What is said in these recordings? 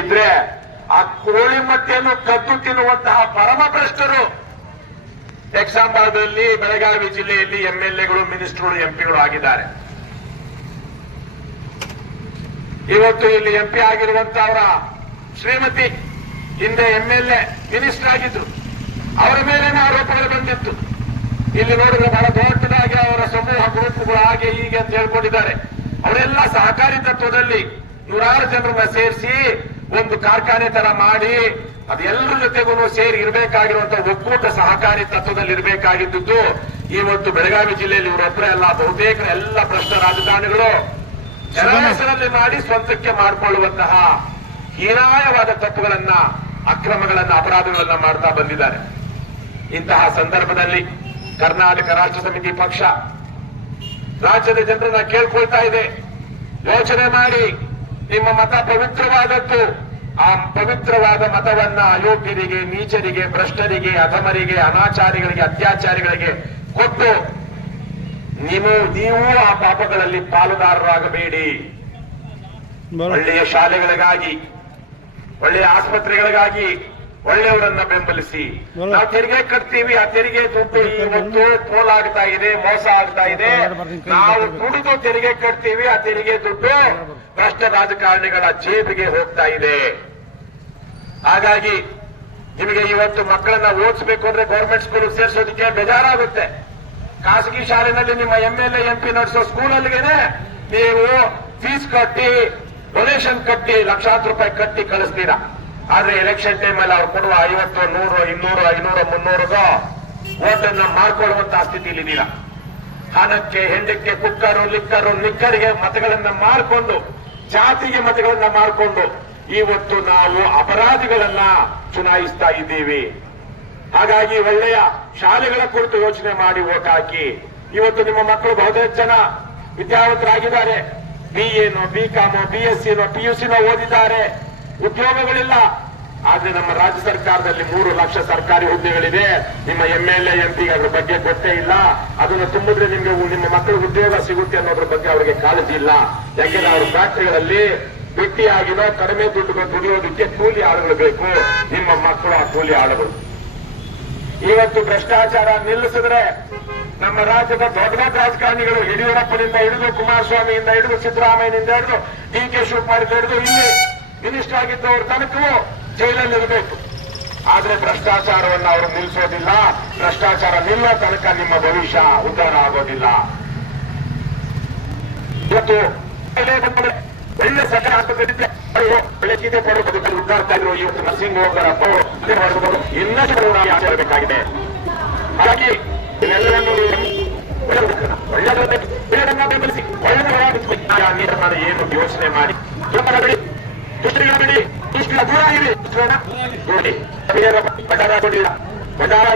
ಇದ್ರೆ ಆ ಕೋಳಿ ಮತ್ತೆಯನ್ನು ಕದ್ದು ತಿನ್ನುವಂತಹ ಪರಮಭ್ರಷ್ಟರು ಎಕ್ಸಾಂಬಾದಲ್ಲಿ ಬೆಳಗಾವಿ ಜಿಲ್ಲೆಯಲ್ಲಿ ಎಂಎಲ್ಎಗಳು, ಮಿನಿಸ್ಟರ್ಗಳು, ಎಂಪಿಗಳು ಆಗಿದ್ದಾರೆ. ಇವತ್ತು ಇಲ್ಲಿ ಎಂಪಿ ಆಗಿರುವಂತ ಅವರ ಶ್ರೀಮತಿ, ಹಿಂದೆ ಎಂಎಲ್ಎ ಮಿನಿಸ್ಟರ್ ಆಗಿದ್ದು ಅವರ ಮೇಲೇನೆ ಆರೋಪಗಳು ಬಂದಿತ್ತು. ಇಲ್ಲಿ ನೋಡಿದ್ರೆ ಬಹಳ ದೊಡ್ಡದಾಗಿ ಅವರ ಸಮೂಹ ಗ್ರೂಪ್ಗಳು ಹಾಗೆ ಹೀಗೆ ಅಂತ ಹೇಳ್ಕೊಂಡಿದ್ದಾರೆ. ಅವರೆಲ್ಲ ಸಹಕಾರಿ ತತ್ವದಲ್ಲಿ ನೂರಾರು ಜನರನ್ನ ಸೇರಿಸಿ ಒಂದು ಕಾರ್ಖಾನೆ ತರ ಮಾಡಿ ಅದೆಲ್ಲರ ಜೊತೆಗೂ ಸೇರಿ ಇರಬೇಕಾಗಿರುವಂತಹ ಒಕ್ಕೂಟ ಸಹಕಾರಿ ತತ್ವದಲ್ಲಿ ಇರಬೇಕಾಗಿದ್ದು ಇವತ್ತು ಬೆಳಗಾವಿ ಜಿಲ್ಲೆಯಲ್ಲಿ ಇವರೊಬ್ಬರೇ ಅಲ್ಲ ಬಹುತೇಕ ಎಲ್ಲ ಭ್ರಷ್ಟ ರಾಜಕಾರಣಿಗಳು ಹೆಸರಲ್ಲಿ ಮಾಡಿ ಸ್ವಂತಕ್ಕೆ ಮಾಡಿಕೊಳ್ಳುವಂತಹ ಹೀನಾಯವಾದ ತಪ್ಪುಗಳನ್ನ, ಅಕ್ರಮಗಳನ್ನ, ಅಪರಾಧಗಳನ್ನ ಮಾಡ್ತಾ ಬಂದಿದ್ದಾರೆ. ಇಂತಹ ಸಂದರ್ಭದಲ್ಲಿ ಕರ್ನಾಟಕ ರಾಜ್ಯ ಸಮಿತಿ ಪಕ್ಷ ರಾಜ್ಯದ ಜನರನ್ನ ಕೇಳ್ಕೊಳ್ತಾ ಇದೆ. ಯೋಚನೆ ಮಾಡಿ, ನಿಮ್ಮ ಮತ ಪವಿತ್ರವಾದದ್ದು. ಆ ಪವಿತ್ರವಾದ ಮತವನ್ನ ಅಯೋಗ್ಯರಿಗೆ ನೀಚರಿಗೆ ಭ್ರಷ್ಟರಿಗೆ ಅಧಮರಿಗೆ ಅನಾಚಾರಿಗಳಿಗೆ ಅತ್ಯಾಚಾರಿಗಳಿಗೆ ಕೊಟ್ಟು ನೀವು ನೀವು ಆ ಪಾಪಗಳಲ್ಲಿ ಪಾಲುದಾರರಾಗಬೇಡಿ. ಒಳ್ಳೆಯ ಶಾಲೆಗಳಿಗಾಗಿ ಒಳ್ಳೆಯ ಆಸ್ಪತ್ರೆಗಳಿಗಾಗಿ ಒಳ್ಳೆಯವರನ್ನ ಬೆಂಬಲಿಸಿ. ನಾವು ತೆರಿಗೆ ಕಟ್ತೀವಿ ಆ ತೆರಿಗೆ ದುಡ್ಡು ಇವತ್ತು ಆಗ್ತಾ ಇದೆ ಮೋಸ ಆಗ್ತಾ ಇದೆ. ನಾವು ದುಡಿದು ತೆರಿಗೆ ಕಟ್ತೀವಿ ಆ ತೆರಿಗೆ ದುಡ್ಡು ಭ್ರಷ್ಟ ರಾಜಕಾರಣಿಗಳ ಜೇಬಿಗೆ ಹೋಗ್ತಾ ಇದೆ. ಹಾಗಾಗಿ ನಿಮಗೆ ಇವತ್ತು ಮಕ್ಕಳನ್ನ ಓದಿಸ್ಬೇಕು ಅಂದ್ರೆ ಗೌರ್ಮೆಂಟ್ ಸ್ಕೂಲ್ ಸೇರಿಸೋದಕ್ಕೆ ಬೇಜಾರಾಗುತ್ತೆ. ಖಾಸಗಿ ಶಾಲೆನಲ್ಲಿ ನಿಮ್ಮ ಎಂ ಎಲ್ ಎಂ ಪಿ ನಡೆಸೋ ಸ್ಕೂಲಲ್ಲಿಗೆನೆ ನೀವು ಫೀಸ್ ಕಟ್ಟಿ ಡೊನೇಷನ್ ಕಟ್ಟಿ, ಲಕ್ಷಾಂತರ ರೂಪಾಯಿ ಕಟ್ಟಿ ಕಳಿಸ್ತೀರಾ. ಆದ್ರೆ ಎಲೆಕ್ಷನ್ ಟೈಮ್ ಅಲ್ಲಿ ಅವ್ರು ಕೊಡುವ ಐವತ್ತು, ನೂರು, ಇನ್ನೂರು, ಐನೂರು, ಮುನ್ನೂರಿಗೋ ಓಟನ್ನ ಮಾಡ್ಕೊಳ್ಳುವಂತ ಸ್ಥಿತಿಯಲ್ಲಿ ಇದ್ದೀರಾ ಹಣಕ್ಕೆ, ಹೆಂಡಕ್ಕೆ, ಕುಕ್ಕರು, ಲಿಕ್ಕರು ನಿಕ್ಕರಿಗೆ ಮತಗಳನ್ನ ಮಾರ್ಕೊಂಡು ಜಾತಿಗೆ ಮತಗಳನ್ನ ಮಾಡಿಕೊಂಡು ಇವತ್ತು ನಾವು ಅಪರಾಧಿಗಳನ್ನ ಚುನಾಯಿಸ್ತಾ ಇದ್ದೀವಿ. ಹಾಗಾಗಿ ಒಳ್ಳೆಯ ಶಾಲೆಗಳ ಕುರಿತು ಯೋಚನೆ ಮಾಡಿ ಓಟ್ ಇವತ್ತು ನಿಮ್ಮ ಮಕ್ಕಳು ಬಹುತೇಕ ಜನ ವಿದ್ಯಾವಂತರಾಗಿದ್ದಾರೆ. ಬಿ ಎನೋ ಬಿ ಕಾಮೋ ಬಿ ಎಸ್ ಸಿನೋ ಪಿ ಯು ಸಿನೋ ಓದಿದ್ದಾರೆ. ಉದ್ಯೋಗಗಳಿಲ್ಲ. ಆದ್ರೆ ನಮ್ಮ ರಾಜ್ಯ ಸರ್ಕಾರದಲ್ಲಿ ಮೂರು ಲಕ್ಷ ಸರ್ಕಾರಿ ಹುದ್ದೆಗಳಿದೆ ನಿಮ್ಮ ಎಂ ಎಲ್ ಎಂ ಪಿ ಅದ್ರ ಬಗ್ಗೆ ಗೊತ್ತೇ ಇಲ್ಲ. ಅದನ್ನು ತುಂಬಿದ್ರೆ ನಿಮ್ಗೆ ನಿಮ್ಮ ಮಕ್ಕಳು ಉದ್ಯೋಗ ಸಿಗುತ್ತೆ ಅನ್ನೋದ್ರ ಬಗ್ಗೆ ಅವರಿಗೆ ಕಾಳಜಿ ಇಲ್ಲ. ಯಾಕೆಂದ್ರೆ ಅವ್ರ ಫ್ಯಾಕ್ಟ್ರಿಗಳಲ್ಲಿ ಗಟ್ಟಿಯಾಗಿನೋ ಕಡಿಮೆ ದುಡ್ಡು ದುಡಿಯೋದಕ್ಕೆ ಕೂಲಿ ಆಳುಗಳು ಬೇಕು. ನಿಮ್ಮ ಮಕ್ಕಳು ಆ ಕೂಲಿ ಆಳುಗಳು. ಇವತ್ತು ಭ್ರಷ್ಟಾಚಾರ ನಿಲ್ಲಿಸಿದ್ರೆ ನಮ್ಮ ರಾಜ್ಯದ ದೊಡ್ಡ ದೊಡ್ಡ ರಾಜಕಾರಣಿಗಳು ಯಡಿಯೂರಪ್ಪನಿಂದ ಹಿಡಿದು ಕುಮಾರಸ್ವಾಮಿಯಿಂದ ಹಿಡಿದು ಸಿದ್ದರಾಮಯ್ಯನಿಂದ ಹಿಡಿದು ಡಿ ಕೆ ಶಿವಕುಮಾರ್ ಹಿಡಿದು ಇಲ್ಲಿ ಮಿನಿಸ್ಟರ್ ಆಗಿದ್ದವ್ರ ತನಕವೂ ಜೈಲಲ್ಲಿ ಇರಬೇಕು. ಆದ್ರೆ ಭ್ರಷ್ಟಾಚಾರವನ್ನು ಅವರು ನಿಲ್ಲಿಸೋದಿಲ್ಲ ಭ್ರಷ್ಟಾಚಾರ ನಿಲ್ಲೋ ತನಕ ನಿಮ್ಮ ಭವಿಷ್ಯ ಉದ್ಧಾರ ಆಗೋದಿಲ್ಲ. ಇವತ್ತು ಒಳ್ಳೆ ಆಸ್ಪತ್ರೆ ಒಳ್ಳೆ ಚಿತೆ ಪಡೆದು ಬದುಕಲು ಉದ್ದಾರ್ತಾ ಇವತ್ತು ನರ್ಸಿಂಗ್ ಹೋಗರ ಇನ್ನಷ್ಟು ಆಚರಿಸಬೇಕಾಗಿದೆ ಹಾಗಾಗಿ ಇದೆಲ್ಲವನ್ನು ಒಳ್ಳೆಯದನ್ನ ಬೆಂಬಲಿಸಿ ಒಳ್ಳೆಯ ನಿರ್ಮಾಣ ಏನು ಯೋಚನೆ ಮಾಡಿ? ಸುಮ್ಮನೆ ಬಿಡಿ ದುಷ್ಟರ ದೂರ ಇರಿ. ದುಷ್ಟರನ್ನ ನೋಡಿ ಭಂಡಾರ ಕೊಡಲಿಲ್ಲ ಭಂಡಾರ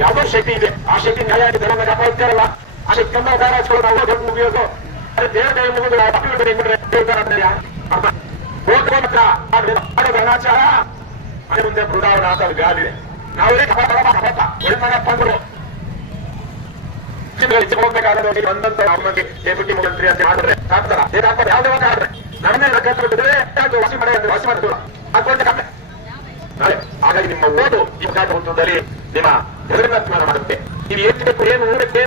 ಯಾವುದೋ ಶಕ್ತಿ ಇದೆ. ಆ ಶಕ್ತಿ ನ್ಯಾಯ ಧರ್ಮ ಕಾಪಾಡ್ತಾರಲ್ಲ ಆ ಶಕ್ತಿ ಉದಾರ ಹಚ್ಕೊಳ್ಳೋದು ಉಪಯೋಗ ದೊಡ್ಡ ಮುಗಿಯೋದು ಅದೇ ದೇವ ಕೈ ಮುಗಿದು ನಾವು ಅಪ್ಪಿ ಬಿಟ್ಟರೆ ಬಿಟ್ರೆ ಹೇಳ್ತಾರ ಮಾತ್ರ. ಮಾಡೋದು ಅನಾಚಾರ. ಮನೆ ಮುಂದೆ ಬೃಂದಾವನ ಅಂತ ಅದು ಗಾದಿದೆ ನಾವೇ ಒಳ್ಳೆಪ್ಪ ಅಂದ್ರು ಹೋಗ್ಬೇಕಾದ್ರೆ ಒಂದಂತ ನಮಗೆ ಡೆಪ್ಯೂಟಿ ಮುಖ್ಯಮಂತ್ರಿ ಅಂತ ಮಾಡಿದ್ರೆ ಹಾಕ್ತಾರ ಹಾಕ್ತಾರೆ ಯಾವ್ದೇ ಮಾತಾಡ್ರೆ ನಮ್ಮನ್ನೇ ನಕ್ಕಂತ ಬಿಟ್ಟರೆ ಅದು ವಾಸಿ ಮಾಡಿ ವಾಸಿ ಮಾಡ್ತೀವಿ ಹಾಗಾಗಿ ನಿಮ್ಮ ಓದು ಈ ಹುತ್ತದಲ್ಲಿ ನಿಮ್ಮ ನಿರ್ಣಯ ಮಾಡುತ್ತೆ. ನೀವು ಏನ್ ಬೇಕು ಏನು ಊರಕ್ಕೆ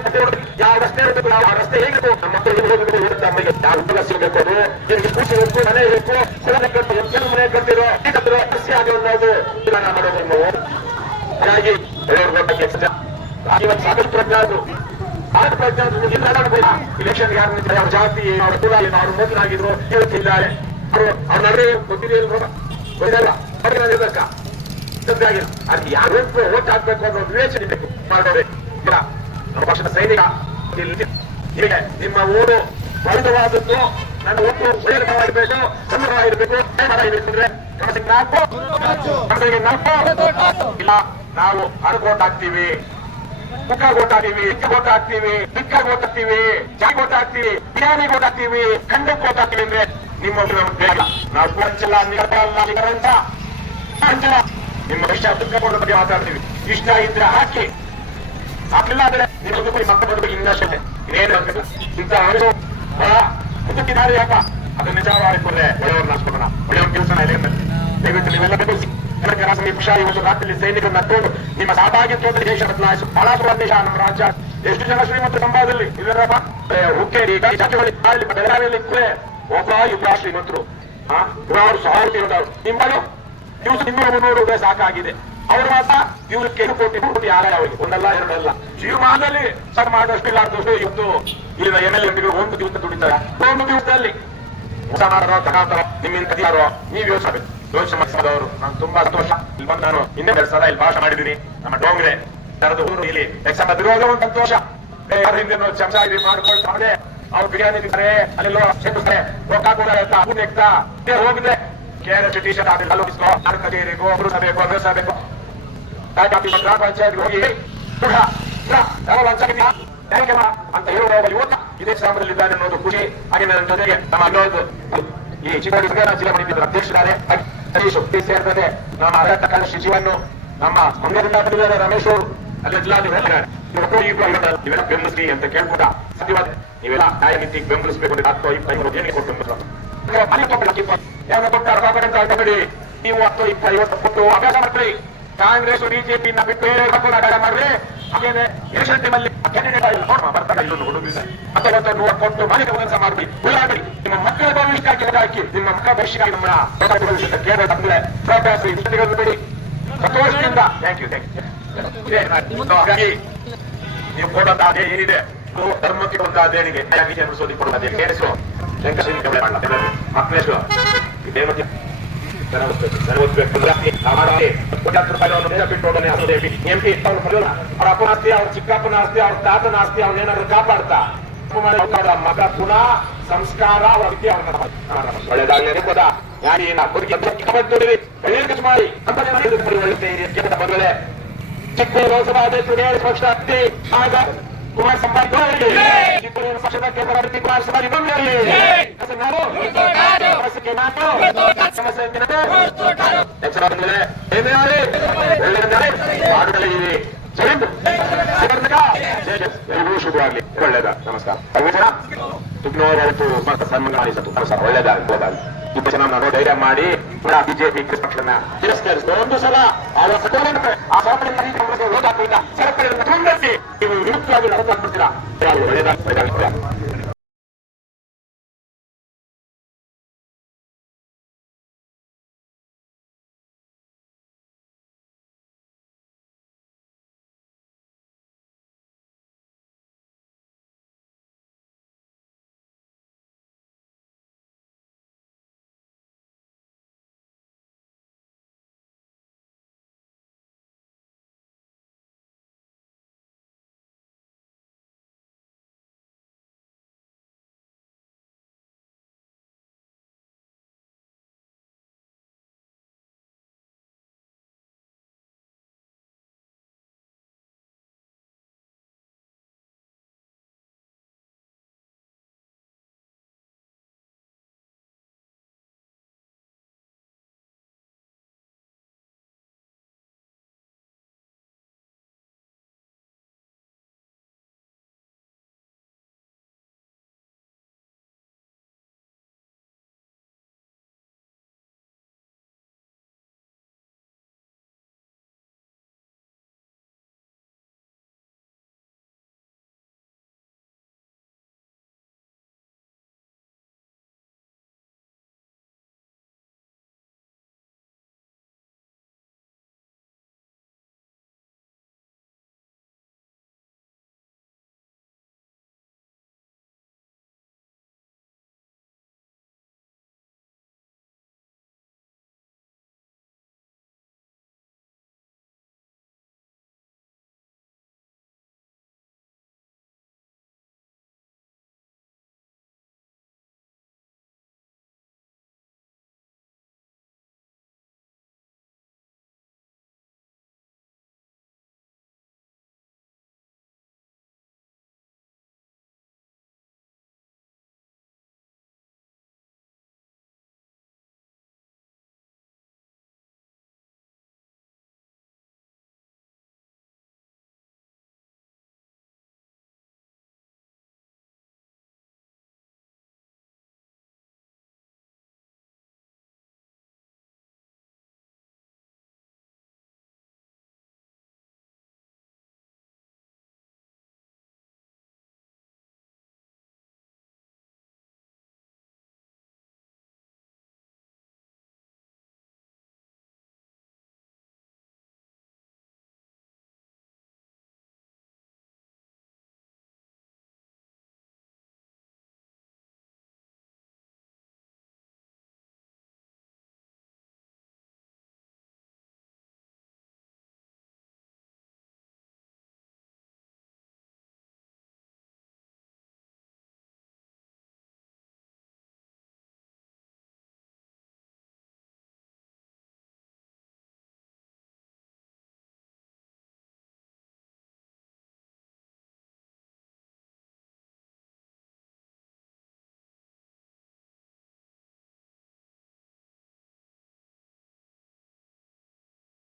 ಯಾವ ರಸ್ತೆ ಇರಬೇಕು ಯಾವ ರಸ್ತೆ ಹೇಗಿರ್ಬೇಕು ನಮ್ಮ ಮಕ್ಕಳಿಗೆ ಹೋಗಬೇಕು ಹೇಳುತ್ತೆ ಅಮ್ಮಗೆ ಯಾವ ಉದ್ಯೋಗ ಸಿಗಬೇಕು ಅದು? ನಿಮಗೆ ಖುಷಿ ಇರಬೇಕು, ಮನೆ ಇರಬೇಕು ಕುಲನೆ ಕಟ್ಟು ಕೆಲವು ಮನೆ ಕಟ್ಟಿರೋ ಕಟ್ಟಿರೋ ಸಸ್ಯ ಆಗಿ ಅನ್ನೋದು ತೀರ್ಮಾನ ಮಾಡೋದು ನೀವು ಹಾಗಾಗಿ ದೊಡ್ಡ ಕೆಲಸ. ಇವತ್ತು ಸಾಕಷ್ಟು ಅದು ಆದ ನಿಮಗೆ ಇಲ್ಲ ಇಲೆಕ್ಷನ್ ಯಾರು ನಿಂತಾರೆ ಅವ್ರ ಜಾತಿ, ಅವ್ರ ಕುಲ, ಏನು, ಅವ್ರ ಮೊದಲಾಗಿದ್ರು ಹೇಳ್ತಿದ್ದಾರೆ ಅವರು ಅವ್ರ ನಡುವೆ ಗೊತ್ತಿದೆ ಇರ್ಬೇಕಾ? ಅಲ್ಲಿ ಯಾರು ಓಟ್ ಹಾಕ್ಬೇಕು ಅನ್ನೋ ವಿವೇಚನೆ ಬೇಕು. ಮಾಡೋರೆ. ಇಲ್ಲ ನಮ್ಮ ಊರು ಬೌದ್ಧವಾದದ್ದು, ನನ್ನ ನಮಗೆ ನಾಲ್ಕು ಇಲ್ಲ ನಾವು ಅರ್ಕೋಟ್ ಹಾಕ್ತೀವಿ ಹಾಕ್ತೀವಿ ಇಕ್ಕ ಗೋಟ್ ಹಾಕ್ತೀವಿ ಬಿಕ್ಕ ಗೋಟ್ ಹಾಕ್ತೀವಿ ಜಾಯಿ ಗೋಟ್ ಹಾಕ್ತೀವಿ ಬಿರಿಯಾನಿ ಗೋಟ್ ಹಾಕ್ತೀವಿ ಖಂಡ ಗೋಟ್ ಹಾಕ್ತೀವಿ ಅಂದ್ರೆ ನಿಮ್ಮ ನಮ್ಗೆ ನಾವು ನಿಮ್ಮ ಇಷ್ಟ ದುಃಖಗಳ ಬಗ್ಗೆ ಮಾತಾಡ್ತೀವಿ ಇಷ್ಟ ಇದ್ರೆ ಹಾಕಿ. ಹಾಕಿಲ್ಲ ಅಂದ್ರೆ ಬದುಕು ನಿಮ್ಮ ಮಕ್ಕಳ ಬಗ್ಗೆ ಇನ್ನಷ್ಟೇ ಆಗ್ಬೇಕು ಇಂಥ ಅನುಭವ ಬಹಳ ಬದುಕಿದ್ದಾರೆ ಯಾಕ ಅದನ್ನ ಮಾಡಿಕೊಂಡ್ರೆ ಒಳ್ಳೆಯವ್ರನ್ನ ಹಾಸ್ಕೊಳ್ಳೋಣ ಒಳ್ಳೆಯವ್ರ ಕೆಲಸ ಇವತ್ತು ರಾತ್ರಿ ಸೈನಿಕರನ್ನ ತಗೊಂಡು ನಿಮ್ಮ ಸಹಭಾಗಿತ್ವದ ದೇಶ ಬದಲಾಯಿಸಿ ಬಹಳ ದೇಶ ನಮ್ಮ ರಾಜ್ಯ. ಎಷ್ಟು ಜನ ಶ್ರೀಮಂತ ಸಂಭಾಗದಲ್ಲಿ ಇದರಪ್ಪ ಹುಕ್ಕೇರಿ ಬೆಳಗಾವಿಯಲ್ಲಿ ಇದ್ರೆ ಒಬ್ಬ ಇಬ್ಬರ ಶ್ರೀಮಂತರು. ಇವರು ಸಾವಿರ ಇರೋದವ್ರು ನಿಮ್ಮಗಳು ದಿವಸ ಇನ್ನೂರು ಮುನ್ನೂರು ರೂಪಾಯಿ ಸಾಕಾಗಿದೆ. ಅವ್ರ ಮಾತ್ರ ಇವ್ರು ಎರಡು ಕೋಟಿ ಕೋಟಿ ಆದಾಯ ಅವರಿಗೆ. ಒಂದಲ್ಲ, ಎರಡಲ್ಲ. ಜೀವಮಾನದಲ್ಲಿ ಸರ್ ಮಾಡೋಷ್ಟು ಇಲ್ಲ ಅರ್ಧಷ್ಟು ಇವತ್ತು ಇಲ್ಲಿನ ಎಂ ಎಲ್ ಎಂಪಿಗಳು ಒಂದು ದಿವಸ ದುಡಿತಾರೆ. ಒಂದು ದಿವಸದಲ್ಲಿ ಊಟ ಮಾಡೋರೋ ತಗೊಂತಾರೋ ನಿಮ್ಮಿಂದ ಕದಿಯಾರೋ, ನೀವು ಯೋಚಿಸಬೇಕು. ಯೋಚನೆ ಮಾಡಿಸಿದವರು ನಾನು ತುಂಬಾ ಸಂತೋಷ. ಇಲ್ಲಿ ಬಂದು ನಾನು ಇನ್ನೇ ಎರಡು ಸಲ ಇಲ್ಲಿ ಭಾಷಣ ಮಾಡಿದ್ದೀನಿ. ನಮ್ಮ ಡೋಂಗ್ರೆ ತರದ ಊರು ಇಲ್ಲಿ ಎಕ್ಸಾಮ್ ಸಂತೋಷ. ಹಿಂದೆ ಚಮಚ ಇಲ್ಲಿ ಮಾಡ್ಕೊಳ್ತಾರೆ ಅವ್ರು ಬಿರಿಯಾನಿ ತಿಂತಾರೆ, ಅಲ್ಲೆಲ್ಲೋ ಸೇರಿಸ್ತಾರೆ. ಅಂತ ಅವ್ರು ಹೋಗಿದೆ ಕೆ ಟಿ ಶರ್ಟ್ ಆಲೋಚಿಸ್ಕೋ ಅಮೃತ ಬೇಕು ತಾಯಿ ಗ್ರಾಮ ಪಂಚಾಯತ್ಗೆ ಹೋಗಿ. ಲಂಚ ಅಂತ ಹೇಳುವ ಯುವಕ ಇದೇ ಅನ್ನೋದು ಖುಷಿ ಹಾಗೆ ನನ್ನ ಜೊತೆಗೆ ನಮ್ಮ ಅನ್ನೋದು ಈ ಚಿತ್ರದುರ್ಗ ಜಿಲ್ಲಾ ಮಾಡಿದ್ರು ಅಧ್ಯಕ್ಷರಾರೆ ಸತೀಶ್ ನಮ್ಮ ಅರಟ ಕಲ ಶಿಶಿವನ್ನು ನಮ್ಮ ಮಂಗದಿಂದ ಬಂದಿದ್ದಾರೆ ರಮೇಶ್ ಅವರು, ಅಲ್ಲಿ ಜಿಲ್ಲಾಧಿಕಾರಿ ಬೆಂಬಲಿಸಿ ಅಂತ ಕೇಳ್ಕೊಂಡ ಸತ್ಯವಾದ ನೀವೆಲ್ಲ ನ್ಯಾಯ ನೀತಿಗೆ ಬೆಂಬಲಿಸಬೇಕು ಅಂತ ಹತ್ತು ಇಪ್ಪತ್ತು ಏನಿಗೆ ಕೊಟ್ಟು ಅರ್ಧ ಹೇಳ್ಬೇಡಿ ನೀವು ಹತ್ತು ಇಪ್ಪ ಐವತ್ತು ಕೊಟ್ಟು ಅಭ್ಯಾಸ ಮಾಡ್ರಿ ಕಾಂಗ್ರೆಸ್ ಬಿಜೆಪಿ ನ ಬಿಟ್ಟು ಬೇರೆ ಮಾಡ್ರಿ ಹಾಗೇನೆ ಅಲ್ಲಿ ಕ್ಯಾಂಡಿಡೇಟ್ ಆಗಿ ನೋಡುವ ಬರ್ತಾರೆ ಇಲ್ಲೊಂದು ಹುಡುಗಿಲ್ಲ ಮತ್ತೆ ಇವತ್ತು ನೂರ ಕೊಟ್ಟು ಕೆಲಸ ಮಾಡಿ ನಿಮ್ಮ ಮಕ್ಕಳ ಭವಿಷ್ಯಕ್ಕಾಗಿ ಹಾಕಿ ನಿಮ್ಮ ಮಕ್ಕಳ ಭವಿಷ್ಯಕ್ಕಾಗಿ ನಮ್ಮ ಹೋರಾಟ ಭವಿಷ್ಯದ ಕೇಂದ್ರ ತಂದ್ರೆ ಪ್ರಕಾಶ್ ವಿದ್ಯಾರ್ಥಿಗಳು ಬಿಡಿ ಸಂತೋಷದಿಂದ. ಥ್ಯಾಂಕ್ ಯು ಥ್ಯಾಂಕ್ ನೀವು ಏನಿದೆ? ಧರ್ಮಕ್ಕೆ ಕೊಡುವಂತ ದೇಣಿಗೆ. ನ್ಯಾಯಾಧೀಶ ಅವ್ರ ಚಿಕ್ಕಪ್ಪನ ಆಸ್ತಿ, ಅವ್ರ ತಾತನ ಆಸ್ತಿ, ಅವ್ನ ಏನಾದ್ರು ಕಾಪಾಡ್ತಾ. ಮಗ ಪುನಃ ಸಂಸ್ಕಾರ ಒಳ್ಳೆದಾಗಲಿ ಚಿಕ್ಕ ಮದುವೆ ಚಿಕ್ಕೂರು ಲೋಕಸಭಾ ಅಧ್ಯಕ್ಷರು ಹೇಳಿ ಪಕ್ಷ ಅತ್ತಿ ಆಗ ಕುಮಾರ್ ಸಂಪಾದಿಸಿ ಚಿಕ್ಕೂರಿನ ಪಕ್ಷದ ಕೇಂದ್ರ ಅಭ್ಯರ್ಥಿ ಕುಮಾರ್ ಸಂಪಾದಿ ಬಂದಿರಲಿ ನಾವು ಸಮಸ್ಯೆಗೆ ನಾನು ಸಮಸ್ಯೆ ಏನೇ ಆಗಲಿ ಒಳ್ಳೆಯದಾಗಲಿ ಮಾಡುತ್ತಲೇ ಜಯಂತ್ ಎಲ್ಲರಿಗೂ ಶುಭವಾಗಲಿ. ಒಳ್ಳೆಯದ ನಮಸ್ಕಾರ. ಜನ. ತುಗ್ನೋರಾಯ್ತು ಸ್ವಲ್ಪ ಸನ್ಮಾನ ಮಾಡಿಸತ್ತು ನಮಸ್ಕಾರ ಒಳ್ಳೆಯದಾಗಲಿ ಹೋದಾಗಲಿ ಇಬ್ಬರು ಜನ ನಾನು ಧೈರ್ಯ ಮಾಡಿ ಬಿಜೆಪಿ ಪಕ್ಷನ ತಿರಸ್ಕರಿಸಿದ ಒಂದು ಸಲ ಅವರ ಸತ್ಯವನ್ನು ಆ ಸಹಕಾರಿ ಕಾಂಗ್ರೆಸ್ ಓಟ್ ಹಾಕಿಲ್ಲ ಸರ್ಕಾರವನ್ನು ತುಂಬಿಸಿ ನೀವು ವಿರುದ್ಧವಾಗಿ ನಡೆದಾಡ್ಬಿಡ್ತೀರಾ ಒಳ್ಳೆಯದಾಗ